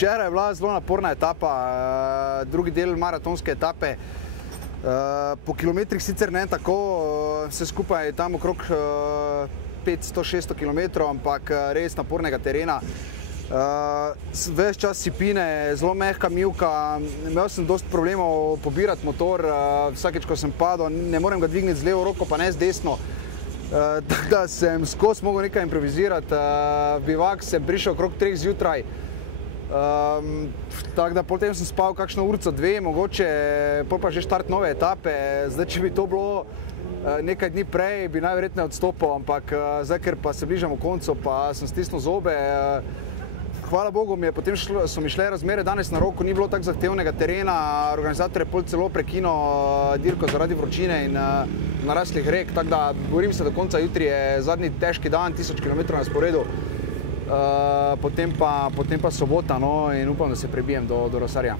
Včeraj je bila zelo naporna etapa, drugi del maratonske etape. Po kilometrih sicer ne tako, vse skupaj je tam okrog 500-600 km, ampak res napornega terena. Ves čas sipine, zelo mehka mivka, imel sem dosti problemov pobirati motor, vsakeč, ko sem padel, ne morem ga dvigniti z levo roko, pa ne z desno. Tako da sem skozi mogel nekaj improvizirati, bivak sem prišel okrog 3 zjutraj, tako da potem sem spal kakšno urico, dve, mogoče, potem pa že štart nove etape. Zdaj, če bi to bilo nekaj dni prej, bi najverjetneje odstopil, ampak zdaj, ker pa se bližamo koncu, pa sem stisnil zobe. Hvala Bogu, potem so mi šle razmere danes na roko, ni bilo tako zahtevnega terena, organizator je pol celo prekinil dirko zaradi vročine in naraslih rek, tako da borim se do konca, jutri je zadnji težki dan, 1000 km na sporedu, potem pa sobota, no, in upam, da se prebijem do Rosarja.